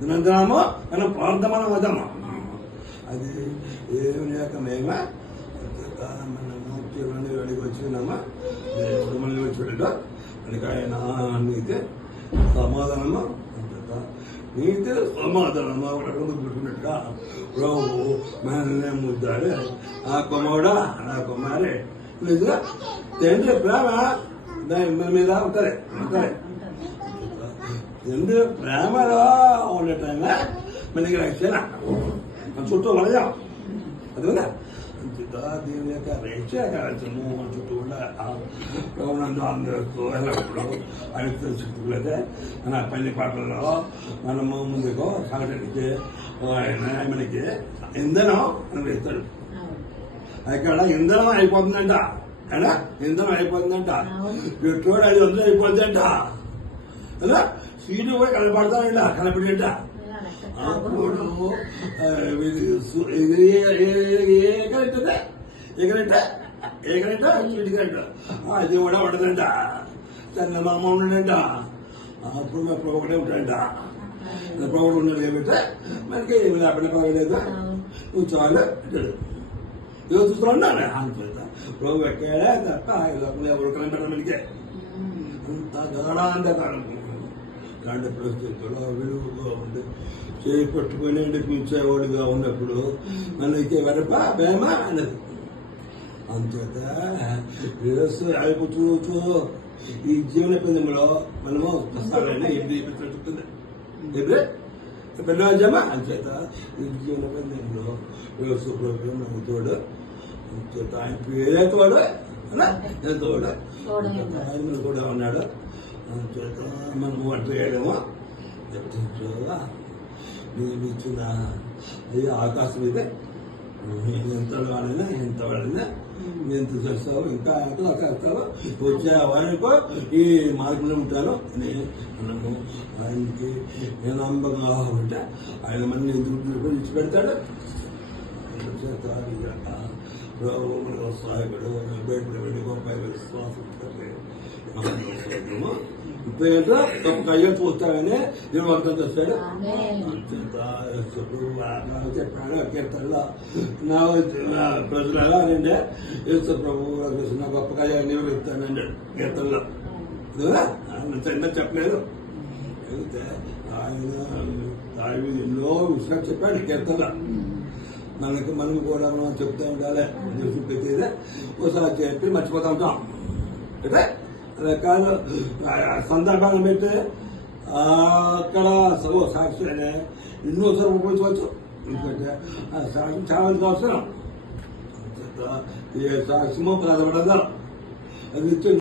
దినంతరము మనం ప్రార్థన వదము అది ఏమి లేక మేమా మనము తీవ్రంగా వెళ్ళి వచ్చినామా మళ్ళీ వచ్చి అందుకే ఆయన నీతి సమాధానము నీతి సమాధానము పెట్టుకున్నట్టుగా ప్రభు మనల్ని ముద్దాడు ఆ కొమ్మడా ఆ కొమ్మారే నిజంగా తండ్రి ప్రేమ దాని మన మీద ఉంటుంది ఉంటుంది తండ్రి ప్రేమలో ఉండటంగా మనకి రక్షణ మన చుట్టూ వలయం అది కదా దీని యొక్క రక్షణ మన చుట్టూ ఉండే అందరితో ఎల్లప్పుడు అడిగితే చుట్టూలైతే మన పల్లి పాటల్లో మనము ముందుకు సాగడానికి ఆయన మనకి ఇంధనం అని ఇస్తాడు అక్కడ ఇంధనం అయిపోతుందంట అలా ఇంధనం అయిపోతుందంట పెట్రోల్ 500 అయిపోతుందంట అలా సీటు కూడా కనపడతానంట కనపడేట అప్పుడు ఏ కరెంట్ సీటు కరెంట్ అది కూడా ఉండదంట చందమామ ఉండడంట అప్పుడు మా ప్రభుడే ఉంటాడంట ప్రభుడు ఉన్నాడు కాబట్టి మనకి ఏమి లేకుండా పర్వాలేదు నువ్వు చాలా అంటాడు చూస్తూ ఉన్నాను అనుకుంటా ప్రభు ఎక్కాడే తప్ప ఎవరు కనపడడం మనకే అంత గగనాంధకారం ఇలాంటి పరిస్థితుల్లో విలువగా ఉండి చేయి పట్టుకుని నడిపించేవాడుగా ఉన్నప్పుడు మనకి వెరప ప్రేమ అన్నది అంచేత అయిపోతూ ఈ జీవన పందెంలో మనము వస్తాడని చెప్తుంది పెళ్ళజమా అంచేత ఈ జీవన పందెంలో వ్యవసాయ నవ్వుతాడు అంచేత ఆయన పేరే తోడు తోడు ఆయన కూడా ఉన్నాడు అంచేత మనం వంట చేయడమో చెప్తుందా నేను ఇచ్చిన అది ఆకాశం ఇదే ఎంత వాడినా ఎంత చేస్తావు ఇంకా ఎంతో చేస్తావు వచ్చే వారికో ఈ మార్పులు ఉంటాను మనము ఆయనకి నేను నమ్మకంగా ఉంటే ఆయన మన ఎందుకు ఇచ్చి పెడతాడు సహాయకుడు బయట గొప్ప విశ్వాసం ఇప్పుడు ఏంటో గొప్ప అయ్యో చూస్తామని నేను అర్థం చేస్తాడు చెప్పాడు కీర్తనలో నా ప్రజలు అంటే యేసు ప్రభు నా గొప్ప అయ్యా నేను చెప్తానండి కీర్తనలో చిన్న చెప్పలేదు అయితే ఆయన ఎన్నో విషయాలు చెప్పాడు కీర్తన మనం కూడా మనం చెప్తూ ఉండాలి చెప్పేది ఒకసారి చెప్పి మర్చిపోతా ఉంటాం అంటే రకాల సందర్భాలను పెట్టి అక్కడ సాక్షి అనే ఎన్నోసార్లు ఉపయోగించవచ్చు ఎందుకంటే ఆ సాక్షి చాలా అవసరం ఏ సాక్ష్యమో ప్రధానపడదా అది